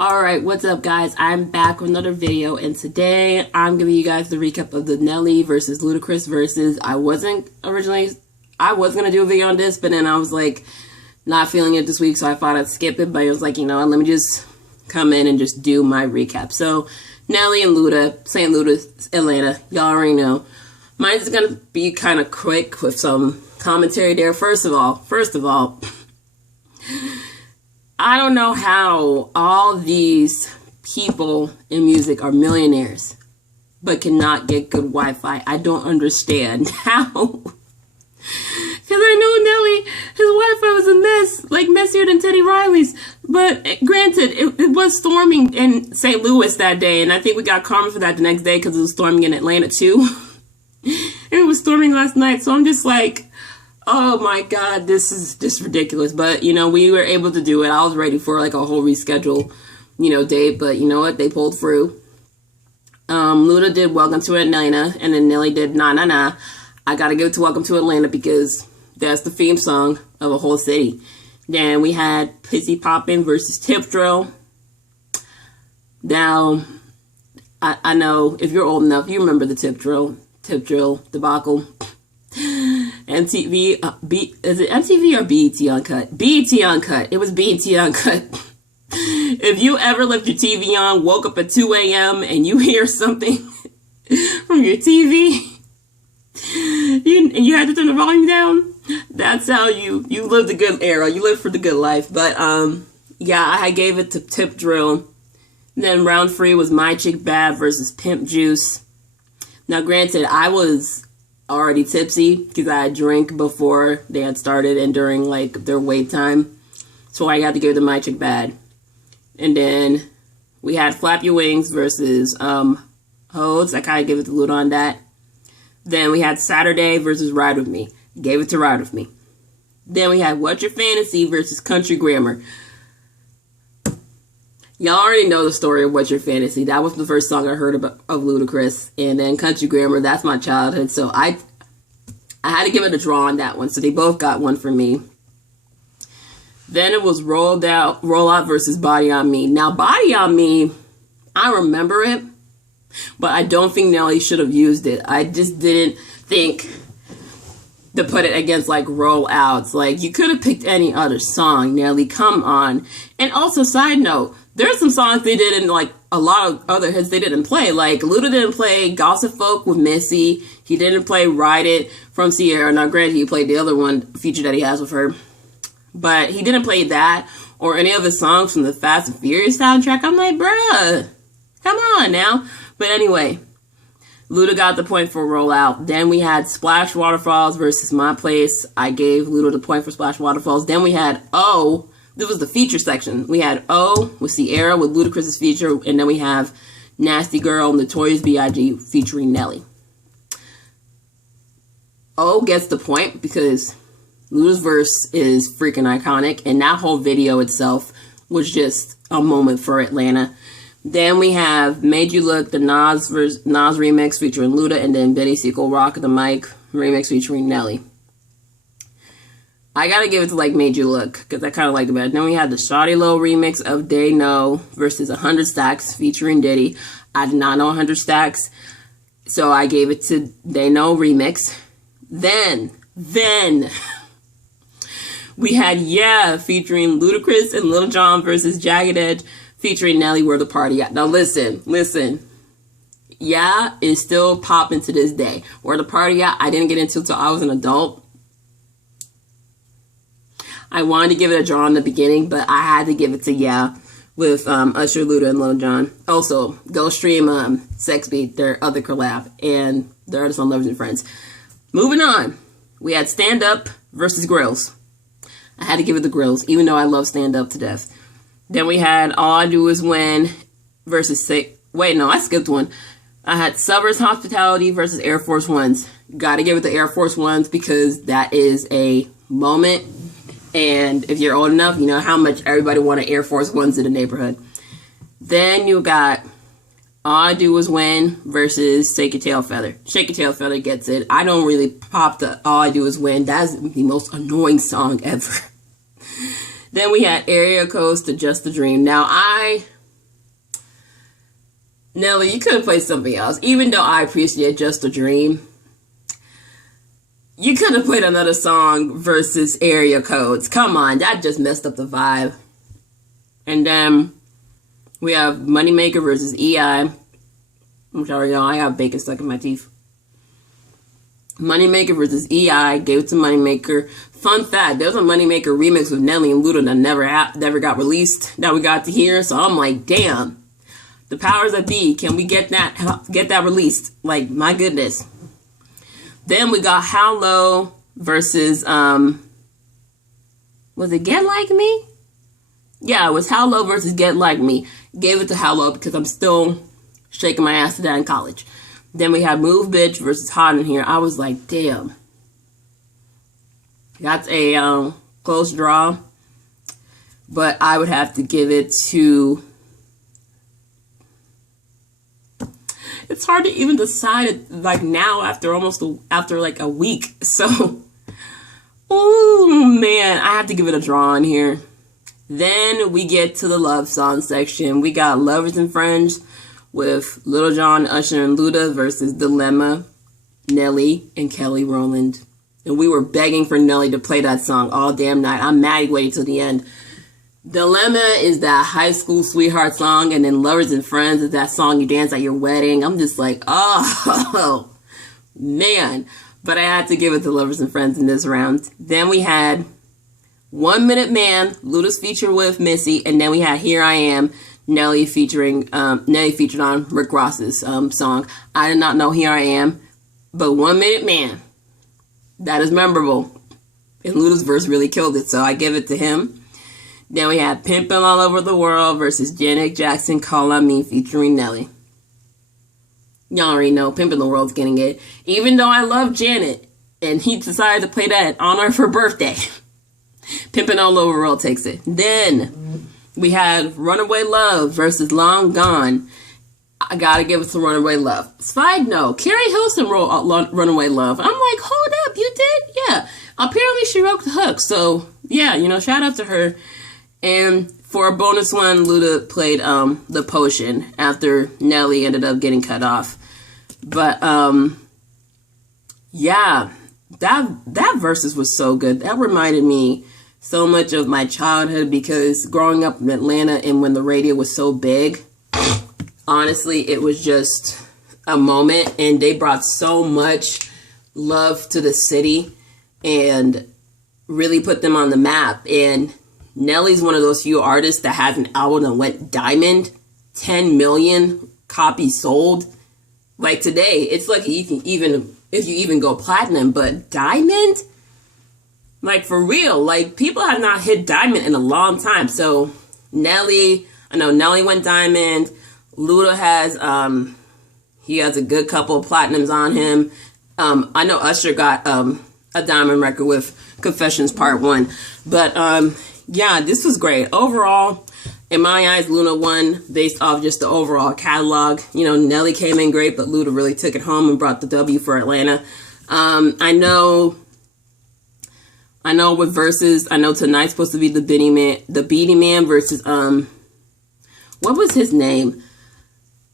Alright, what's up guys? I'm back with another video, and today I'm giving you guys the recap of the Nelly versus Ludacris versus. I was going to do a video on this, but then I was like not feeling it this week, so I thought I'd skip it, but I was like, you know what, let me just come in and just do my recap. So Nelly and Luda, St. Louis, Atlanta, y'all already know. Mine's going to be kind of quick with some commentary there. First of all, I don't know how all these people in music are millionaires but cannot get good Wi-Fi. I don't understand how. Because I know Nelly, his Wi-Fi was a mess, like messier than Teddy Riley's. But granted, it was storming in St. Louis that day, and I think we got karma for that the next day because it was storming in Atlanta too. And it was storming last night, so I'm just like, oh my god, this is just ridiculous. But, you know, we were able to do it. I was ready for like a whole reschedule, date. But you know what? They pulled through. Luda did Welcome to Atlanta, and then Nelly did Nah Nah Nah. I gotta give it to Welcome to Atlanta because that's the theme song of a whole city. Then we had Pissy Poppin' versus Tip Drill. Now, I know if you're old enough, you remember the Tip Drill debacle. MTV, is it MTV or BET Uncut? BET Uncut. It was BET Uncut. If you ever left your TV on, woke up at 2 a.m. and you hear something from your TV, you had to turn the volume down, that's how you lived the good era. You lived for the good life. But, yeah, I gave it to Tip Drill. Then round 3 was My Chick Bad versus Pimp Juice. Now, granted, I was already tipsy because I had drank before they had started and during like their wait time, so I got to give them My Chick Bad. And then we had Flap Your Wings versus Hoes. I kind of gave it to Luda on that. Then we had Saturday versus Ride With Me. Gave it to Ride With Me. Then we had What's Your Fantasy versus Country Grammar. Y'all already know the story of What's Your Fantasy. That was the first song I heard of Ludacris. And then Country Grammar, that's my childhood. So I had to give it a draw on that one. So they both got one for me. Then it was Roll Out versus Body On Me. Now, Body On Me, I remember it, but I don't think Nelly should have used it. I just didn't think to put it against like Roll Outs. Like, you could have picked any other song, Nelly, come on. And also, side note, there's some songs they did in like a lot of other hits they didn't play. Like Luda didn't play Gossip Folk with Missy. He didn't play Ride It from Sierra. Now granted, he played the other one feature that he has with her. But he didn't play that or any of his songs from the Fast and Furious soundtrack. I'm like, bruh, come on now. But anyway, Luda got the point for Roll Out. Then we had Splash Waterfalls versus My Place. I gave Luda the point for Splash Waterfalls. Then we had Oh. This was the feature section. We had O with Sierra with Ludacris' feature, and then we have Nasty Girl, Notorious B.I.G. featuring Nelly. O gets the point because Luda's verse is freaking iconic, and that whole video itself was just a moment for Atlanta. Then we have Made You Look, the Nas remix featuring Luda, and then Benny Siegel Rock the Mic remix featuring Nelly. I gotta give it to like Made You Look because I kind of liked it better. Then we had the Shawty Low remix of They Know versus 100 Stacks featuring Diddy. I did not know 100 Stacks, so I gave it to They Know remix. Then we had Yeah featuring Ludacris and Lil Jon versus Jagged Edge featuring Nelly, Where the Party At. Now listen. Yeah is still popping to this day. Where the Party At, I didn't get into until I was an adult. I wanted to give it a draw in the beginning, but I had to give it to Yeah with Usher, Luda, and Lil Jon. Also, go stream Sex Beat, their other collab, and their artist on Lovers and Friends. Moving on, we had Stand Up versus Grills. I had to give it to Grills, even though I love Stand Up to death. Then we had All I Do Is Win versus wait, no, I skipped one. I had Suburbs Hospitality versus Air Force Ones. Gotta give it to Air Force Ones because that is a moment. And if you're old enough, you know how much everybody wanted Air Force Ones in the neighborhood. Then you got All I Do Is Win versus Shake Your Tail Feather. Shake Your Tail Feather gets it. I don't really pop the All I Do Is Win. That's the most annoying song ever. Then we had Area Codes to Just a Dream. Now, I Nelly, you could have played something else. Even though I appreciate Just a Dream, you could have played another song versus Area Codes. Come on, that just messed up the vibe. And then we have Moneymaker versus EI. I'm sorry, y'all. I got bacon stuck in my teeth. Moneymaker versus EI. Gave it to Moneymaker. Fun fact, there's a Moneymaker remix with Nelly and Luda that never got released that we got to hear. So I'm like, damn. The powers that be, can we get that released? Like, my goodness. Then we got How Low versus, was it Get Like Me? Yeah, it was How Low versus Get Like Me. Gave it to How Low because I'm still shaking my ass to that in college. Then we had Move Bitch versus Hot in Here. I was like, damn. That's a close draw. But I would have to give it to... It's hard to even decide it like now after like a week. So, oh man, I have to give it a draw in here. Then we get to the love song section. We got Lovers and Friends with Lil Jon, Usher, and Luda versus Dilemma, Nelly, and Kelly Rowland. And we were begging for Nelly to play that song all damn night. I'm mad he waited till the end. Dilemma is that high school sweetheart song, and then Lovers and Friends is that song you dance at your wedding. I'm just like, oh, man. But I had to give it to Lovers and Friends in this round. Then we had 1 Minute Man, Luda's feature with Missy, and then we had Here I Am, Nelly featured on Rick Ross's song. I did not know Here I Am, but 1 Minute Man, that is memorable. And Luda's verse really killed it, so I give it to him. Then we had Pimpin' All Over the World versus Janet Jackson, Call On Me featuring Nelly. Y'all already know Pimpin' the World's getting it. Even though I love Janet, and he decided to play that in honor of her birthday. Pimpin' All Over the World takes it. Then we had Runaway Love versus Long Gone. I gotta give it to Runaway Love. Side note, Carrie Hilson wrote Runaway Love. I'm like, hold up, you did? Yeah. Apparently she wrote the hook. So, yeah, shout out to her. And for a bonus one, Luda played The Potion after Nelly ended up getting cut off. But, yeah, that Verzuz was so good. That reminded me so much of my childhood because growing up in Atlanta and when the radio was so big, honestly, it was just a moment. And they brought so much love to the city and really put them on the map. And Nelly's one of those few artists that had an album that went diamond, 10 million copies sold. Like today, it's like if you even go platinum, but diamond? Like for real, like people have not hit diamond in a long time. So Nelly, I know Nelly went diamond. Luda has, he has a good couple of platinums on him. I know Usher got a diamond record with Confessions Part 1. But yeah, this was great. Overall, in my eyes, Luna won based off just the overall catalog. Nelly came in great, but Luda really took it home and brought the W for Atlanta. I know with Verzuz, I know tonight's supposed to be the Beanie Man versus, what was his name?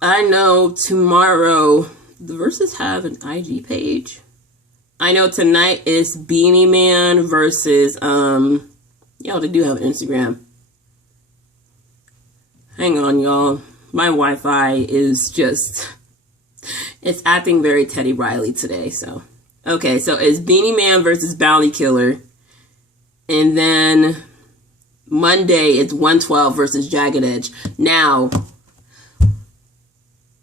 I know tomorrow, the Verzuz have an IG page. I know tonight is Beanie Man versus, yeah, they do have an Instagram. Hang on, y'all. My Wi-Fi is just... It's acting very Teddy Riley today, so... Okay, so it's Beanie Man versus Bounty Killer. And then... Monday, it's 112 versus Jagged Edge. Now...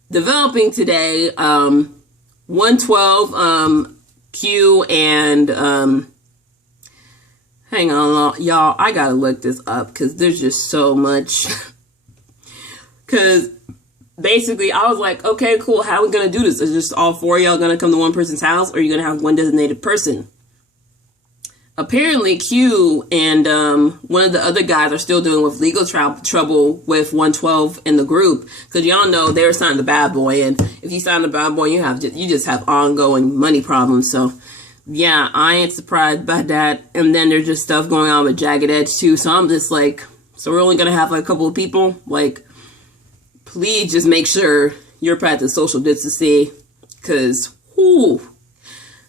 Developing today, 112, Q and... Hang on, y'all. I gotta look this up because there's just so much. Because basically, I was like, okay, cool. How are we gonna do this? Is just all four of y'all gonna come to one person's house, or are you gonna have one designated person? Apparently, Q and one of the other guys are still dealing with legal trouble with 112 in the group. Because y'all know they were signed the bad boy, and if you sign the bad boy, you just have ongoing money problems. So. Yeah, I ain't surprised by that. And then there's just stuff going on with Jagged Edge too. So I'm just like, so we're only going to have like a couple of people? Like, please just make sure your practice social distancing, because, whoo,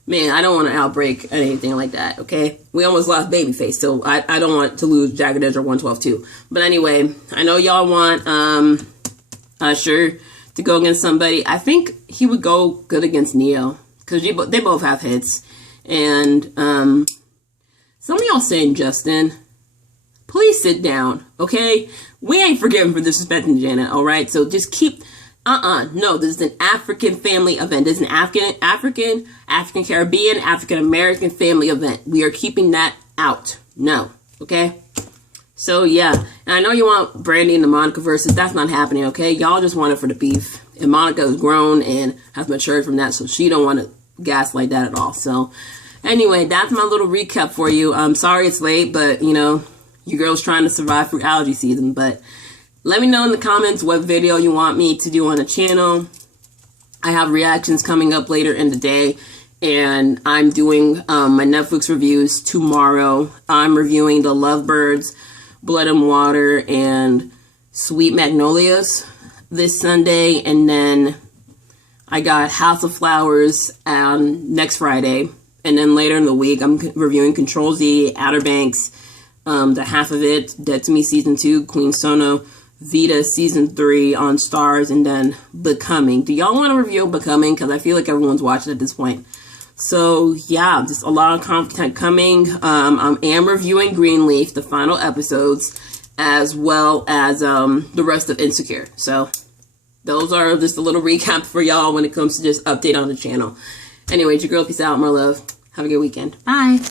man, I don't want an outbreak or anything like that, okay? We almost lost Babyface, so I don't want to lose Jagged Edge or 112 too. But anyway, I know y'all want Usher to go against somebody. I think he would go good against Neo, because they both have hits. And some of y'all saying Justin, please sit down, okay? We ain't forgiven for disrespecting Janet, all right? So just keep... no, this is an African family event. This is an African Caribbean, African American family event. We are keeping that out. No, okay? So, yeah. And I know you want Brandy and the Monica versus. That's not happening, okay? Y'all just want it for the beef. And Monica is grown and has matured from that, so she don't want to gaslight that at all. So, anyway, that's my little recap for you. I'm sorry it's late, but, you know, you girls trying to survive through allergy season, but... let me know in the comments what video you want me to do on the channel. I have reactions coming up later in the day. And I'm doing my Netflix reviews tomorrow. I'm reviewing The Lovebirds, Blood and Water, and Sweet Magnolias this Sunday. And then I got House of Flowers next Friday. And then later in the week, I'm reviewing Control Z, Outer Banks, the half of it, Dead to Me Season 2, Queen Sono, Vita Season 3 on Stars, and then Becoming. Do y'all want to review Becoming? Because I feel like everyone's watching at this point. So, yeah, just a lot of content coming. I am reviewing Greenleaf, the final episodes, as well as the rest of Insecure. So, those are just a little recap for y'all when it comes to just update on the channel. Anyway, it's your girl. Peace out. More love. Have a good weekend. Bye.